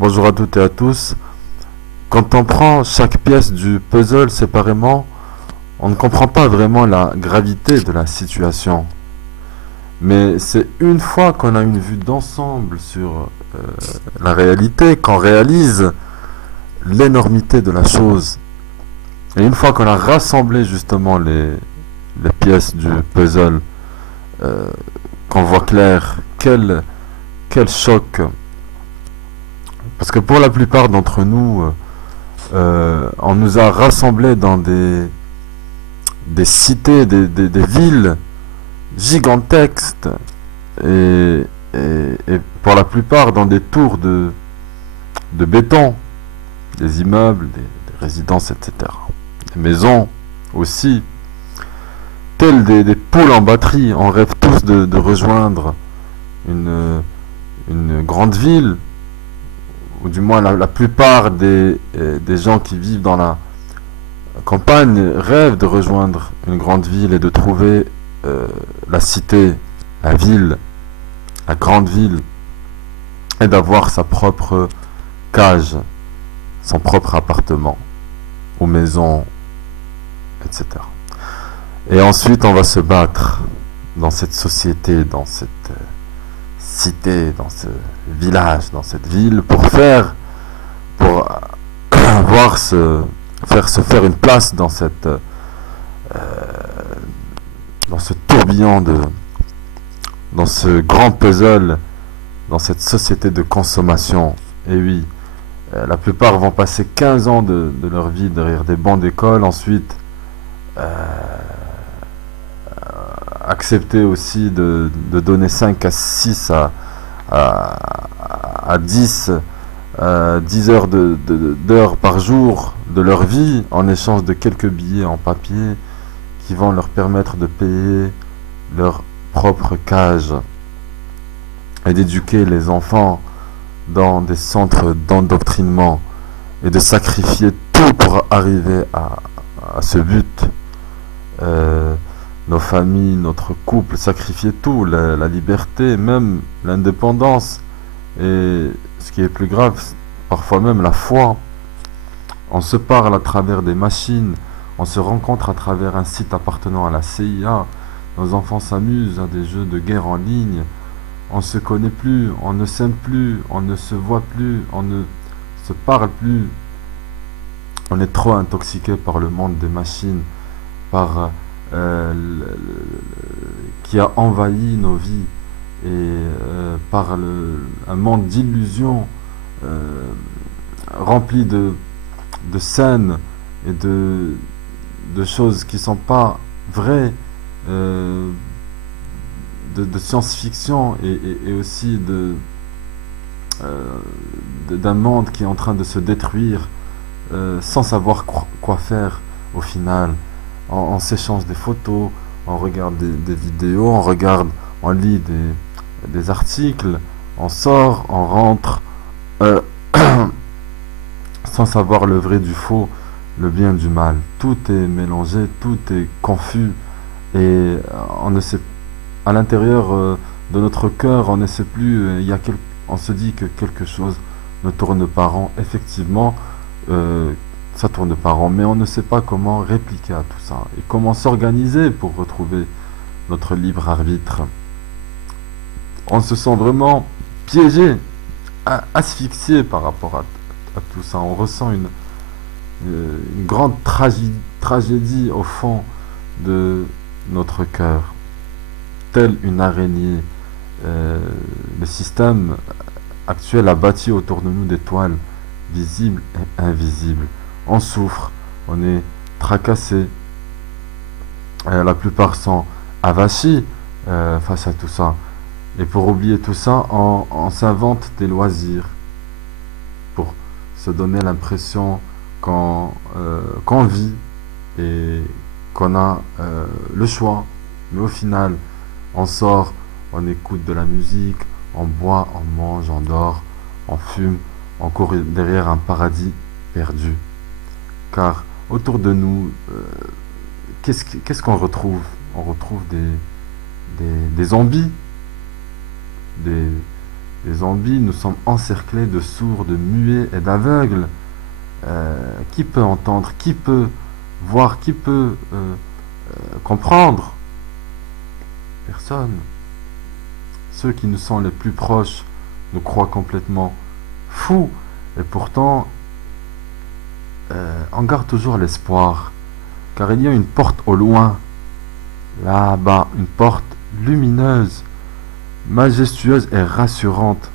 Bonjour à toutes et à tous. Quand on prend chaque pièce du puzzle séparément, on ne comprend pas vraiment la gravité de la situation. Mais c'est une fois qu'on a une vue d'ensemble sur la réalité qu'on réalise l'énormité de la chose. Et une fois qu'on a rassemblé justement les pièces du puzzle, euh, qu'on voit clair, quel choc. Parce que pour la plupart d'entre nous, on nous a rassemblés dans des cités, des villes gigantesques et pour la plupart dans des tours de béton, des immeubles, des résidences, etc. Des maisons aussi, telles des poules en batterie. On rêve tous de rejoindre une grande ville, ou du moins la plupart des gens qui vivent dans la campagne rêvent de rejoindre une grande ville et de trouver la cité, la ville, la grande ville, et d'avoir sa propre cage, son propre appartement, ou maison, etc. Et ensuite, on va se battre dans cette société, dans cette cité, dans ce village, dans cette ville, pour voir se faire une place dans dans ce tourbillon dans ce grand puzzle, dans cette société de consommation. Et oui, la plupart vont passer 15 ans de leur vie derrière des bancs d'école, ensuite accepter aussi de donner 5 à 6 à 10 heures d'heures par jour de leur vie en échange de quelques billets en papier qui vont leur permettre de payer leur propre cage et d'éduquer les enfants dans des centres d'endoctrinement et de sacrifier tout pour arriver à ce but. Nos familles, notre couple, sacrifier tout, la liberté, même l'indépendance, et ce qui est plus grave, parfois même la foi. On se parle à travers des machines, on se rencontre à travers un site appartenant à la CIA, nos enfants s'amusent à des jeux de guerre en ligne, on se connaît plus, on ne s'aime plus, on ne se voit plus, on ne se parle plus. On est trop intoxiqué par le monde des machines, par qui a envahi nos vies et par un monde d'illusions rempli de scènes et de choses qui sont pas vraies, de science-fiction et aussi d'un monde qui est en train de se détruire sans savoir quoi faire au final. On s'échange des photos, on regarde des vidéos, on lit des articles, on sort, on rentre, sans savoir le vrai du faux, le bien du mal. Tout est mélangé, tout est confus, et on ne sait, à l'intérieur de notre cœur, on ne sait plus, on se dit que quelque chose ne tourne pas rond. Effectivement, ça tourne pas rond, mais on ne sait pas comment répliquer à tout ça et comment s'organiser pour retrouver notre libre arbitre. On se sent vraiment piégé, asphyxié par rapport à tout ça. On ressent une grande tragédie au fond de notre cœur, telle une araignée. Le système actuel a bâti autour de nous des toiles visibles et invisibles. On souffre, on est tracassé, la plupart sont avachis face à tout ça. Et pour oublier tout ça, on s'invente des loisirs pour se donner l'impression qu'on vit et qu'on a le choix. Mais au final, on sort, on écoute de la musique, on boit, on mange, on dort, on fume, on court derrière un paradis perdu. Car autour de nous, qu'est-ce qu'on retrouve? On retrouve des zombies, des des zombies, nous sommes encerclés de sourds, de muets et d'aveugles. Qui peut entendre, qui peut voir, qui peut comprendre? Personne. Ceux qui nous sont les plus proches nous croient complètement fous. Et pourtant, on garde toujours l'espoir. Car il y a une porte au loin, là-bas, une porte lumineuse, majestueuse et rassurante.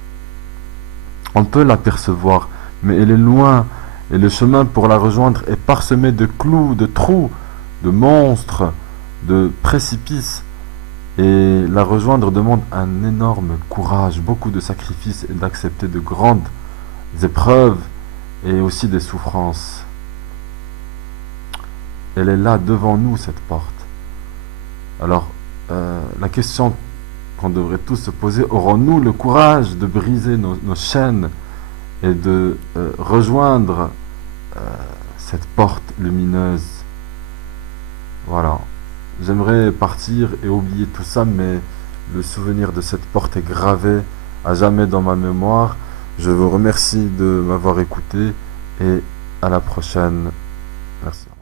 On peut l'apercevoir, mais elle est loin, et le chemin pour la rejoindre est parsemé de clous, de trous, de monstres, de précipices. Et la rejoindre demande un énorme courage, beaucoup de sacrifices et d'accepter de grandes épreuves et aussi des souffrances. Elle est là devant nous, cette porte. Alors, la question qu'on devrait tous se poser, aurons-nous le courage de briser nos chaînes et de rejoindre cette porte lumineuse? Voilà. J'aimerais partir et oublier tout ça, mais le souvenir de cette porte est gravé à jamais dans ma mémoire. Je vous remercie de m'avoir écouté et à la prochaine. Merci.